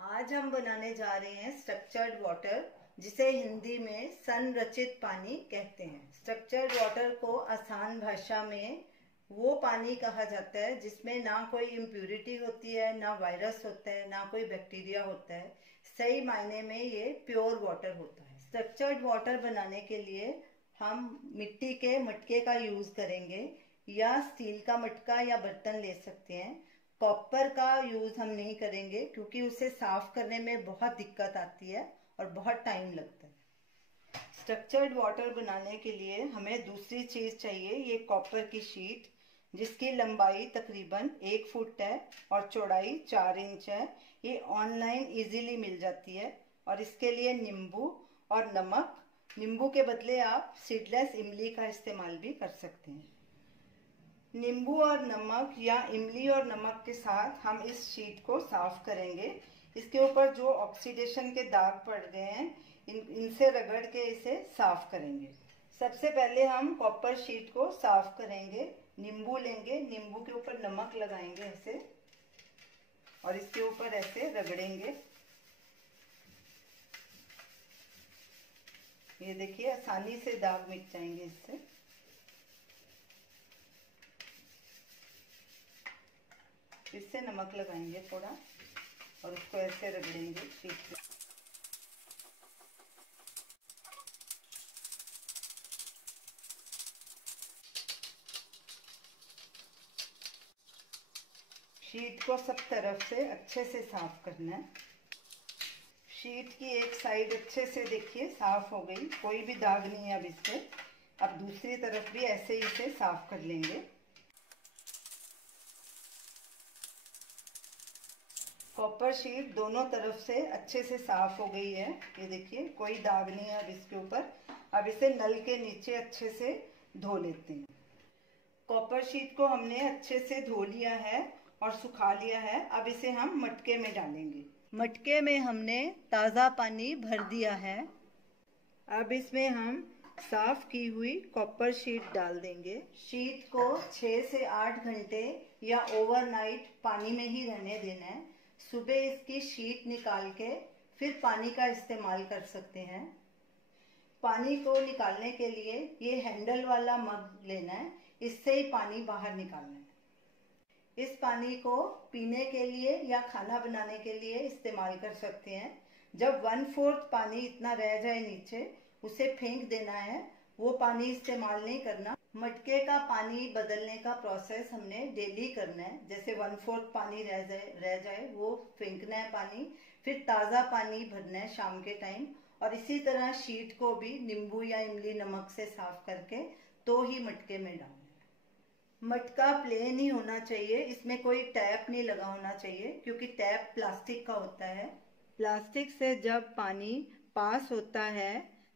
आज हम बनाने जा रहे हैं स्ट्रक्चर्ड वाटर, जिसे हिंदी में संरचित पानी कहते हैं। स्ट्रक्चर्ड वाटर को आसान भाषा में वो पानी कहा जाता है जिसमें ना कोई इम्प्यूरिटी होती है, ना वायरस होता है, ना कोई बैक्टीरिया होता है। सही मायने में ये प्योर वाटर होता है। स्ट्रक्चर्ड वाटर बनाने के लिए हम मिट्टी के मटके का यूज करेंगे या स्टील का मटका या बर्तन ले सकते हैं। कॉपर का यूज हम नहीं करेंगे क्योंकि उसे साफ करने में बहुत दिक्कत आती है और बहुत टाइम लगता है। स्ट्रक्चर्ड वाटर बनाने के लिए हमें दूसरी चीज चाहिए, ये कॉपर की शीट, जिसकी लंबाई तकरीबन 1 फुट है और चौड़ाई 4 इंच है। ये ऑनलाइन इजीली मिल जाती है। और इसके लिए नींबू और नमक, नींबू के बदले आप सीडलेस इमली का इस्तेमाल भी कर सकते हैं। नींबू और नमक या इमली और नमक के साथ हम इस शीट को साफ करेंगे। इसके ऊपर जो ऑक्सीडेशन के दाग पड़ गए हैं इनसे रगड़ के इसे साफ करेंगे। सबसे पहले हम कॉपर शीट को साफ करेंगे। नींबू लेंगे, नींबू के ऊपर नमक लगाएंगे ऐसे और इसके ऊपर ऐसे रगड़ेंगे। ये देखिए आसानी से दाग मिट जाएंगे इससे। इससे नमक लगाएंगे थोड़ा और उसको ऐसे रगड़ेंगे शीट पे। शीट को सब तरफ से अच्छे से साफ करना है। शीट की एक साइड अच्छे से देखिए साफ हो गई, कोई भी दाग नहीं है अब इस पे। अब दूसरी तरफ भी ऐसे ही इसे साफ कर लेंगे। कॉपर शीट दोनों तरफ से अच्छे से साफ हो गई है। ये देखिए कोई दाग नहीं है अब इसके ऊपर। अब इसे नल के नीचे अच्छे से धो लेते हैं। कॉपर शीट को हमने अच्छे से धो लिया है और सुखा लिया है। अब इसे हम मटके में डालेंगे। मटके में हमने ताज़ा पानी भर दिया है। अब इसमें हम साफ की हुई कॉपर शीट डाल देंगे। शीट को 6 से 8 घंटे या ओवरनाइट पानी में ही रहने देना है। सुबह इसकी शीट निकाल के फिर पानी का इस्तेमाल कर सकते हैं। पानी को निकालने के लिए ये हैंडल वाला मग लेना है, इससे ही पानी बाहर निकालना है। इस पानी को पीने के लिए या खाना बनाने के लिए इस्तेमाल कर सकते हैं। जब 1/4 पानी इतना रह जाए नीचे, उसे फेंक देना है, वो पानी इस्तेमाल नहीं करना। मटके का पानी बदलने का प्रोसेस हमने डेली करना है। जैसे 1/4 पानी रह जाए वो फेंकना है पानी, फिर ताज़ा पानी भरना है शाम के टाइम। और इसी तरह शीट को भी नींबू या इमली नमक से साफ करके तो ही मटके में डालना है। मटका प्लेन ही होना चाहिए, इसमें कोई टैप नहीं लगा होना चाहिए क्योंकि टैप प्लास्टिक का होता है। प्लास्टिक से जब पानी पास होता है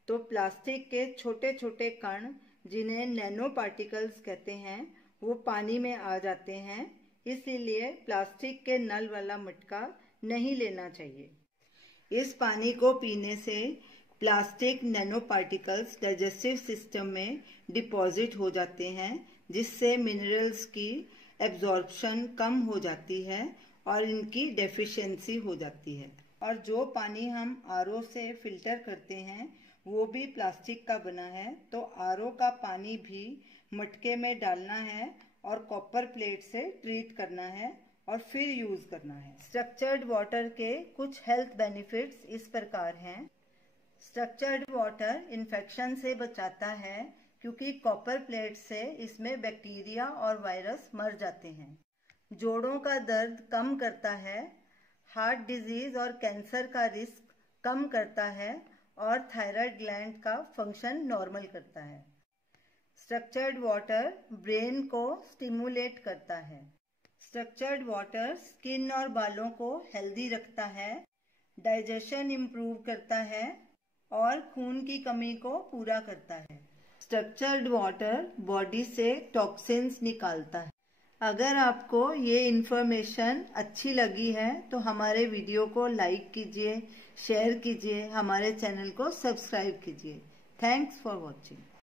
तो प्लास्टिक के छोटे छोटे कण, जिन्हें नैनो पार्टिकल्स कहते हैं, वो पानी में आ जाते हैं। इसीलिए प्लास्टिक के नल वाला मटका नहीं लेना चाहिए। इस पानी को पीने से plastic nano particles digestive system में डिपॉजिट हो जाते हैं, जिससे मिनरल्स की एब्जॉर्प्शन कम हो जाती है और इनकी डेफिशिएंसी हो जाती है। और जो पानी हम आरओ से फिल्टर करते हैं वो भी प्लास्टिक का बना है। तो आरओ का पानी भी मटके में डालना है और कॉपर प्लेट से ट्रीट करना है और फिर यूज करना है। स्ट्रक्चर्ड वाटर के कुछ हेल्थ बेनिफिट्स इस प्रकार हैं। स्ट्रक्चर्ड वाटर इन्फेक्शन से बचाता है क्योंकि कॉपर प्लेट से इसमें बैक्टीरिया और वायरस मर जाते हैं। जोड़ों का दर्द कम करता है, हार्ट डिजीज और कैंसर का रिस्क कम करता है और थायराइड ग्लैंड का फंक्शन नॉर्मल करता है। स्ट्रक्चर्ड वाटर ब्रेन को स्टिमुलेट करता है। स्ट्रक्चर्ड वाटर स्किन और बालों को हेल्दी रखता है, डाइजेशन इम्प्रूव करता है और खून की कमी को पूरा करता है। स्ट्रक्चर्ड वाटर बॉडी से टॉक्सिन्स निकालता है। अगर आपको ये इन्फॉर्मेशन अच्छी लगी है तो हमारे वीडियो को लाइक कीजिए, शेयर कीजिए, हमारे चैनल को सब्सक्राइब कीजिए। Thanks for watching.